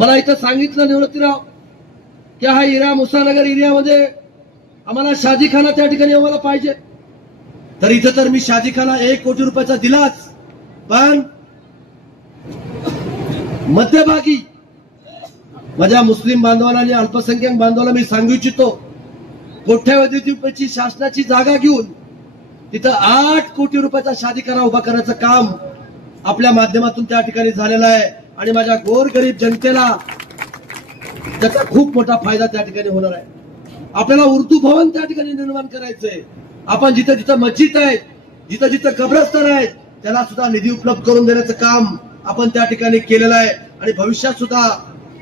मला इथं सांगितलं निवृत्तीराव की हा एरिया मुसानगर एरियामध्ये आम्हाला शाजीखाना त्या ठिकाणी आम्हाला पाहिजे. तर इथं तर मी शाजीखाना 1 कोटी रुपयाचा दिलाच, पण मध्यभागी माझ्या मुस्लिम बांधवांना आणि अल्पसंख्याक बांधवांना मी सांगू इच्छितो, कोट्यावधी रुपयाची शासनाची जागा घेऊन तिथं 8 कोटी रुपयाचा शाजीखाना उभा करण्याचं काम आपल्या माध्यमातून त्या ठिकाणी झालेलं आहे आणि माझ्या गोरगरीब जनतेला त्याचा खूप मोठा फायदा त्या ठिकाणी होणार आहे. आपल्याला उर्दू भवन त्या ठिकाणी निर्माण करायचंय. आपण जिथं जिथं मस्जिद आहेत, जिथं जिथं कब्रस्तान आहेत, त्याला सुद्धा निधी उपलब्ध करून देण्याचं काम आपण त्या ठिकाणी केलेलं आहे आणि भविष्यात सुद्धा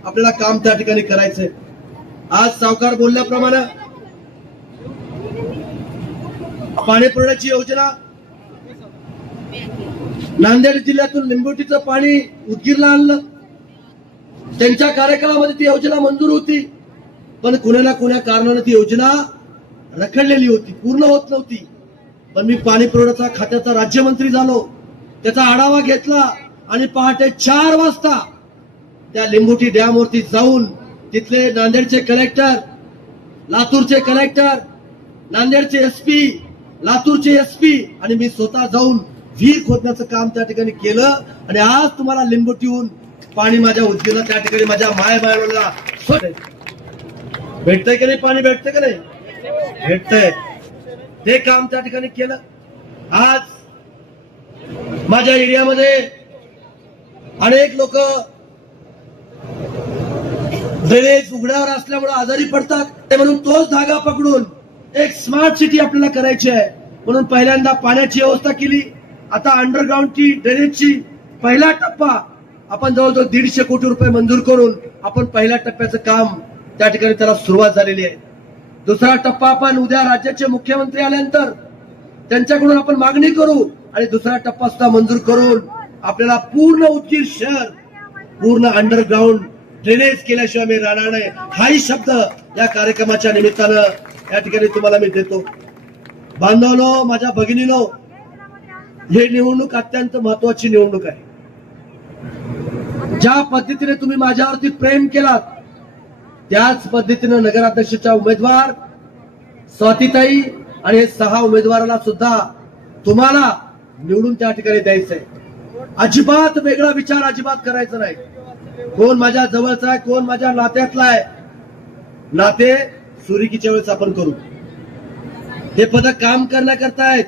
आपल्याला काम त्या ठिकाणी करायचंय. आज सावकार बोलल्याप्रमाणे पाणी पुरवठ्याची योजना नांदेड जिल्ह्यातून लिंबोटीचं पाणी उदगीरला आणलं. त्यांच्या कार्यकाळामध्ये ती योजना मंजूर होती, पण कुण्या ना कुण्या कारणाने ती योजना रखडलेली होती, पूर्ण होत नव्हती. पण मी पाणी पुरवठा खात्याचा राज्यमंत्री झालो, त्याचा आढावा घेतला आणि पहाटे 4 वाजता त्या लिंबोटी डॅम वरती जाऊन तिथले नांदेडचे कलेक्टर, लातूरचे कलेक्टर, नांदेडचे एसपी, लातूरचे एसपी आणि मी स्वतः जाऊन विहीर खोदण्याचं काम त्या ठिकाणी केलं आणि आज तुम्हाला लिंबोटीहून पाणी माझ्या उदगीरला त्या ठिकाणी माझ्या मायबाला भेटतंय की नाही, पाणी भेटतंय की नाही, भेटतंय. ते काम त्या ठिकाणी केलं. आज माझ्या एरियामध्ये अनेक लोक ड्रेनेज उघड्यावर असल्यामुळे आजारी पडतात, म्हणून तोच धागा पकडून एक स्मार्ट सिटी आपल्याला करायची आहे. म्हणून पहिल्यांदा पाण्याची व्यवस्था केली. आता अंडरग्राऊंडची ड्रेनेजची पहिला टप्पा आपण जवळजवळ 150 कोटी रुपये मंजूर करून आपण पहिल्या टप्प्याचं काम त्या ठिकाणी त्याला सुरुवात झालेली आहे. दुसरा टप्पा आपण उद्या राज्याचे मुख्यमंत्री आल्यानंतर त्यांच्याकडून आपण मागणी करू आणि दुसरा टप्पा सुद्धा मंजूर करून आपल्याला पूर्ण उदगीर शहर पूर्ण अंडरग्राऊंड ड्रेनेज केल्याशिवाय मी राहणार नाही, हाही शब्द या कार्यक्रमाच्या निमित्तानं या ठिकाणी तुम्हाला मी देतो. बांधवांनो, माझ्या भगिनीनो, हे निवडणूक अत्यंत महत्वाची निवडणूक आहे. ज्या पद्धतीने तुम्ही माझ्यावरती प्रेम केलात त्याच पद्धतीने नगराध्यक्षाच्या उमेदवार स्वातीताई आणि 6 उमेदवाराला सुद्धा तुम्हाला निवडून त्या ठिकाणी द्यायचंय. अजिबात वेगळा विचार अजिबात करायचा नाही. कोण माझ्या जवळचा आहे, कोण माझ्या नात्यातला आहे, नाते सुरिकीच्या वेळेस आपण करू. हे पद काम करण्याकरता आहेत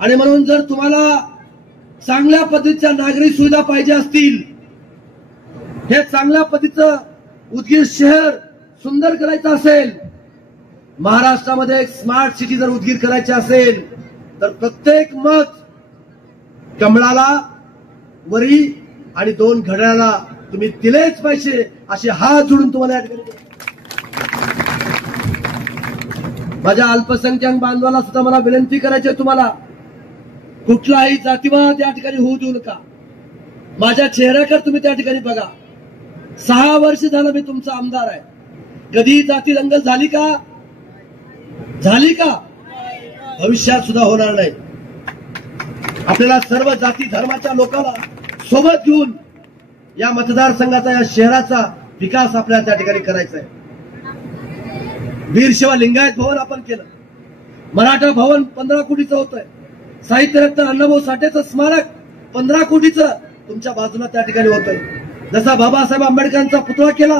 आणि म्हणून जर तुम्हाला चांगल्या पद्धतीच्या नागरी सुविधा पाहिजे असतील, हे चांगल्या पद्धतीचं उदगीर शहर सुंदर करायचं असेल, महाराष्ट्रामध्ये एक स्मार्ट सिटी जर उदगीर करायची असेल, तर प्रत्येक मत कमळाला वरी आणि 2 घड्याळाला तुम्ही दिलेच पाहिजे, असे हात जोडून तुम्हाला माझ्या अल्पसंख्याक बांधवाला सुद्धा मला विनंती करायची आहे, तुम्हाला कुठलाही जातीवाद या ठिकाणी होऊ देऊ नका. माझ्या चेहऱ्याकडे तुम्ही त्या ठिकाणी बघा. 6 वर्ष झालं मी तुमचा आमदार आहे. कधी जाती दंगल झाली का? झाली का? भविष्यात सुद्धा होणार नाही. आपल्याला सर्व जाती धर्माच्या लोकांना सोबत घेऊन या मतदारसंघाचा, या शहराचा विकास आपल्याला त्या ठिकाणी करायचा आहे. वीरशैव लिंगायत भवन आपण केलं, मराठा भवन 15 कोटीचं होतंय, साहित्यरत्न अण्णाभाऊ साठेचं स्मारक 15 कोटीचं तुमच्या बाजूला त्या ठिकाणी होतंय. जसा बाबासाहेब आंबेडकरांचा पुतळा केला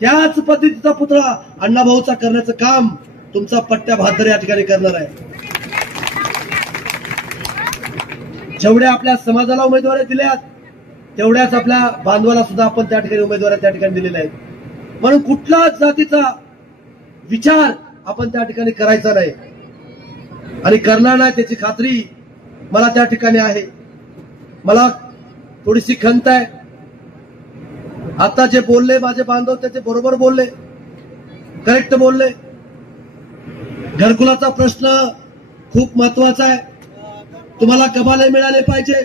त्याच पद्धतीचा पुतळा अण्णाभाऊचा करण्याचं काम तुमचा पट्ट्या बहादर या ठिकाणी करणार आहे. जेवढ्या आपल्या समाजाला उमेदवारी दिल्यात तेवढ्याच आपल्या बांधवाला सुद्धा आपण त्या ठिकाणी उमेदवारी त्या ठिकाणी दिलेल्या आहेत. म्हणून कुठलाच जातीचा विचार आपण त्या ठिकाणी करायचा नाही आणि करणार नाही त्याची खात्री मला त्या ठिकाणी आहे. मला थोडीशी खंत आहे. आता जे बोलले माझे बांधव त्याचे बरोबर बोलले, करेक्ट बोलले. घरकुलाचा प्रश्न खूप महत्वाचा आहे. तुम्हाला कमाले मिळाले पाहिजे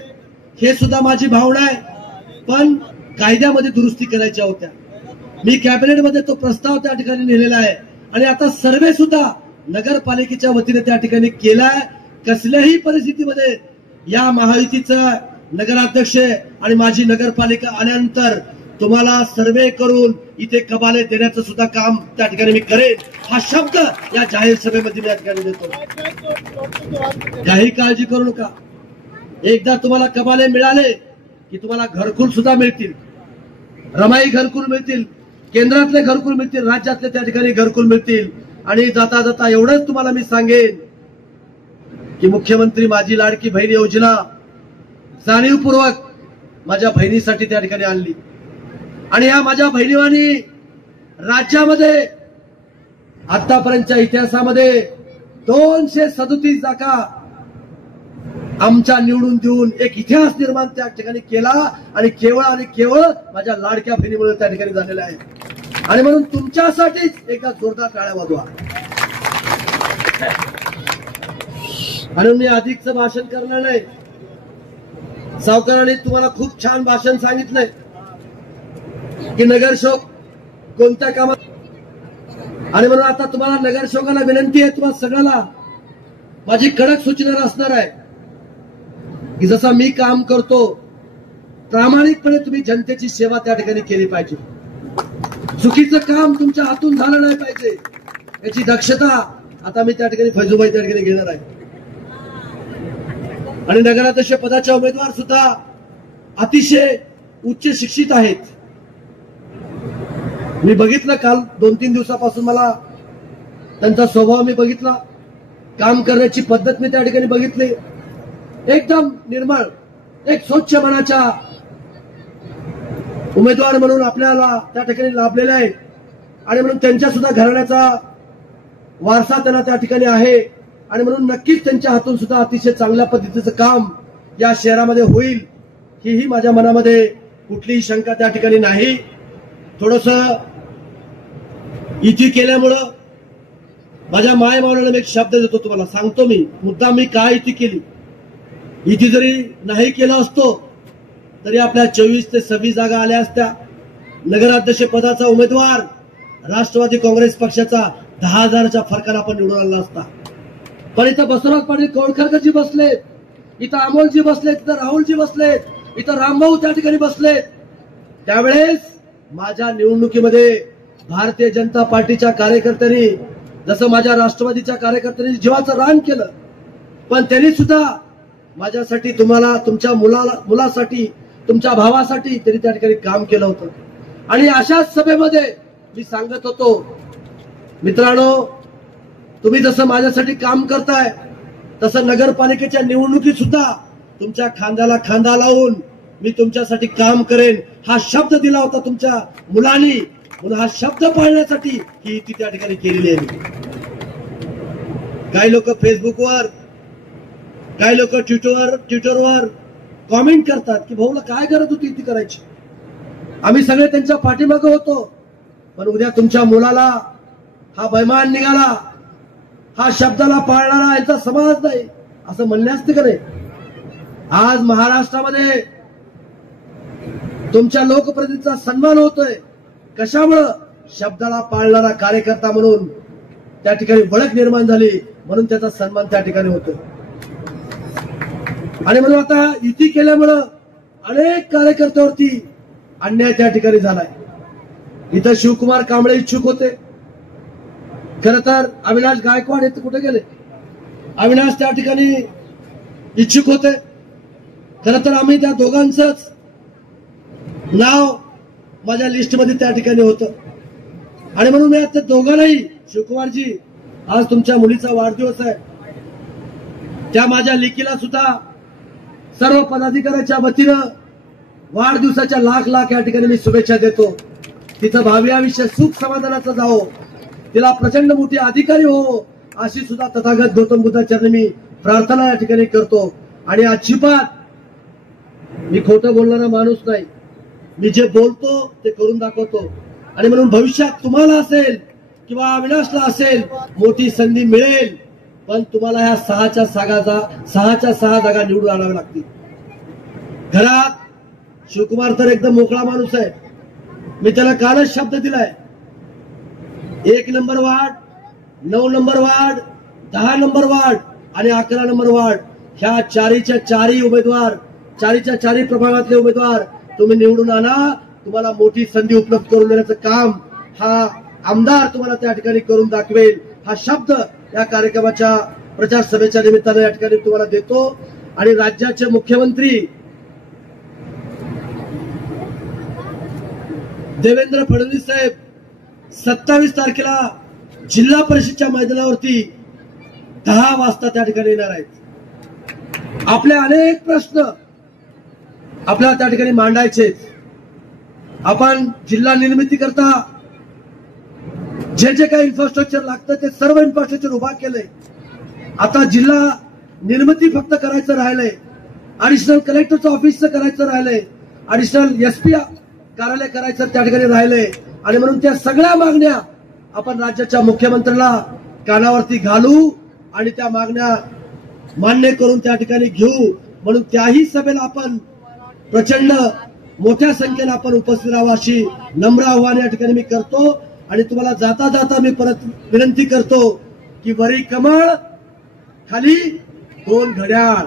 हे सुद्धा माझी भावना आहे, पण कायद्यामध्ये दुरुस्ती करायच्या होत्या. मी कॅबिनेटमध्ये तो प्रस्ताव त्या ठिकाणी नेलेला आहे आणि आता सर्वे सुद्धा नगरपालिकेच्या वतीने त्या ठिकाणी केलाय. कसल्याही परिस्थितीमध्ये या महायुतीचा नगराध्यक्ष आणि माझी नगरपालिका आल्यानंतर तुम्हाला सर्वे करून इथे कबाले देण्याचं सुद्धा काम त्या ठिकाणी मी करेन, हा शब्द या जाहीर सभेमध्ये मी या ठिकाणी देतो। काही काळजी करू नका, एकदा तुम्हाला कबाले मिळाले की तुम्हाला घरकुल सुद्धा मिळतील, रमाई घरकुल मिळतील, केंद्रातले घरकुल मिळतील, राज्यातले त्या ठिकाणी घरकुल मिळतील। आणि जाता जाता एवढंच तुम्हाला मी सांगेन की मुख्यमंत्री माझी लाडकी बहीण योजना जाणीवपूर्वक माझ्या बहिणीसाठी त्या ठिकाणी आणली आणि या माझ्या बहिणीवानी राज्यामध्ये आतापर्यंतच्या इतिहासामध्ये 237 जागा आमच्या निवडून देऊन एक इतिहास निर्माण त्या ठिकाणी केला आणि केवळ माझ्या लाडक्या बहिणीमुळे त्या ठिकाणी झालेला आहे। आणि म्हणून तुमच्यासाठीच एकदा जोरदार टाळ्या वाजवा। आणि मी अधिकचं भाषण करणार नाही, सावकारांनी तुम्हाला खूप छान भाषण सांगितलंय की नगरसेवक कोणत्या कामात, आणि म्हणून आता तुम्हाला नगरसेवकाला विनंती आहे, तुम्हाला सगळ्याला माझी कडक सूचना असणार आहे की जसा मी काम करतो प्रामाणिकपणे तुम्ही जनतेची सेवा त्या ठिकाणी केली पाहिजे, चुकीचं काम तुमच्या हातून झालं नाही पाहिजे, याची दक्षता आता मी त्या ठिकाणी फैजूबाई त्या ठिकाणी घेणार आहे। आणि नगराध्यक्ष पदाचे उमेदवार सुद्धा अतिशय उच्च शिक्षित आहेत। मी बघितलं काल 2-3 दिवसापासून मला त्यांचा स्वभाव मी बघितला, काम करण्याची पद्धत मी त्या ठिकाणी बघितली, एकदम निर्मळ, एक स्वच्छ मनाच्या उमेदवार म्हणून आपल्याला त्या ठिकाणी लाभलेले आहे। आणि म्हणून त्यांच्या सुद्धा घराण्याचा वारसा त्यांना त्या ठिकाणी आहे आणि म्हणून नक्कीच त्यांच्या हातून सुद्धा अतिशय चांगल्या पद्धतीचं काम या शहरामध्ये होईल ही माझ्या मनामध्ये कुठलीही शंका त्या ठिकाणी नाही। थोडंसं इथे केल्यामुळं माझ्या माय मावळ्याला मी एक शब्द देतो, तुम्हाला सांगतो मी मुद्दाम मी काय इथे केली, इथे जरी नाही केलं असतो तरी आपल्या 24 ते 26 जागा आल्या असत्या। नगराध्यक्ष पदाचा उमेदवार राष्ट्रवादी काँग्रेस पक्षाचा 10,000च्या फरकाला आपण निवडून आणला असता। पण इथं बसवराज पाटील कोळखरजी बसलेत, इथं अमोलजी बसलेत, इथं राहुलजी बसलेत, इथं रामभाऊ त्या ठिकाणी बसलेत। त्यावेळेस माझ्या निवडणुकीमध्ये भारतीय जनता पार्टीच्या कार्यकर्त्यांनी जसं माझ्या राष्ट्रवादीच्या कार्यकर्त्यांनी जीवाचं रान केलं, पण त्यांनी सुद्धा माझ्यासाठी, तुम्हाला, तुमच्या मुलासाठी, तुमच्या भावासाठी त्यांनी त्या ठिकाणी काम केलं होतं। आणि अशाच सभेमध्ये मी सांगत होतो, मित्रांनो तुम्ही जसं माझ्यासाठी काम करताय तसं नगरपालिकेच्या निवडणुकीत सुद्धा तुमच्या खांद्याला खांदा लावून मी तुमच्यासाठी काम करेन, हा शब्द दिला होता तुमच्या मुलांनी, म्हणून हा शब्द पाळण्यासाठी ही ती त्या ठिकाणी केलेली आहे। काही लोक फेसबुकवर, काही लोक ट्विटरवर कॉमेंट करतात की भाऊला काय गरज होती ती करायची, आम्ही सगळे त्यांच्या पाठीमागे होतो, पण उद्या तुमच्या मुलाला हा बैमान निघाला, हा शब्दाला पाळणारा यांचा समाज नाही असं म्हणले असते का नाही। आज महाराष्ट्रामध्ये तुमच्या लोकप्रतिनिधीचा सन्मान होतोय, कशामुळं? शब्दाला पाळणारा कार्यकर्ता म्हणून त्या ठिकाणी ओळख निर्माण झाली, म्हणून त्याचा सन्मान त्या ठिकाणी होतोय। आणि म्हणून आता युती केल्यामुळं अनेक कार्यकर्त्यावरती अन्याय त्या ठिकाणी झालाय। इथं शिवकुमार कांबळे इच्छुक होते, खरं तर अविनाश गायकवाड हे कुठे गेले, अविनाश त्या ठिकाणी इच्छुक होते, खरं तर आम्ही त्या दोघांचंच नाव माझ्या लिस्टमध्ये त्या ठिकाणी होतं। आणि म्हणून मी त्या दोघांनाही, शिवकुमारजी आज तुमच्या मुलीचा वाढदिवस आहे, त्या माझ्या लेकीला सुद्धा सर्व पदाधिकाऱ्याच्या वतीनं वाढदिवसाच्या लाख या ठिकाणी मी शुभेच्छा देतो। तिचं भावी आयुष्य सुख समाधानाचं जावो, तिला प्रचंड मोठी अधिकारी हो अशी सुद्धा तथागत गौतम बुद्धाचरणी मी प्रार्थना या ठिकाणी करतो। आणि अजिबात मी खोटं बोलणारा माणूस नाही, मी जे बोलतो ते करून दाखवतो। आणि म्हणून भविष्यात तुम्हाला असेल किंवा अविनाशला असेल मोठी संधी मिळेल, पण तुम्हाला ह्या 6च्या 6 जागा निवडून आणाव्या लागतील। घरात शिवकुमार तर एकदम मोकळा माणूस आहे, मी त्याला कालच शब्द दिलाय, 1 number ward, 9 number ward, 10 number ward आणि 11 नंबर वार्ड ह्या चारीच्या चारी प्रभागातले उमेदवार तुम्ही निवडून आणा, तुम्हाला मोठी संधी उपलब्ध करून देण्याचं काम हा आमदार तुम्हाला त्या ठिकाणी करून दाखवेल, हा शब्द या कार्यक्रमाच्या प्रचार सभेच्या निमित्तानं या ठिकाणी तुम्हाला देतो। आणि राज्याचे मुख्यमंत्री देवेंद्र फडणवीस साहेब 27 तारखेला जिल्हा परिषदच्या मैदानावरती 10 वाजता त्या ठिकाणी येणार आहेत। आपले अनेक प्रश्न आपल्याला त्या ठिकाणी मांडायचे। आपण जिल्हा निर्मिती करता जे जे काही इन्फ्रास्ट्रक्चर लागतं ते सर्व इन्फ्रास्ट्रक्चर उभा केलंय। आता जिल्हा निर्मिती फक्त करायचं राहिलंय, ऍडिशनल कलेक्टरचं ऑफिसचं करायचं राहिलंय, ऍडिशनल एसपी कार्यालय करायचं त्या ठिकाणी राहिलंय। आणि म्हणून त्या सगळ्या मागण्या आपण राज्याच्या मुख्यमंत्र्याला कानावरती घालू आणि त्या मागण्या मान्य करून त्या ठिकाणी घेऊ। म्हणून त्याही सभेला आपण प्रचंड मोठ्या संख्येने आपण उपस्थित राहावं अशी नम्र आव्हान या ठिकाणी मी करतो। आणि तुम्हाला जाता जाता मी परत विनंती करतो की वरी कमळ खाली 2 घड्याळ,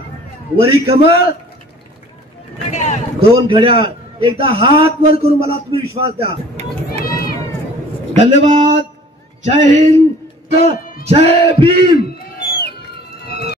वरी कमळ 2 घड्याळ। एकदा हात वर करून मला तुम्ही विश्वास द्या। धन्यवाद। जय हिंद, जय भीम।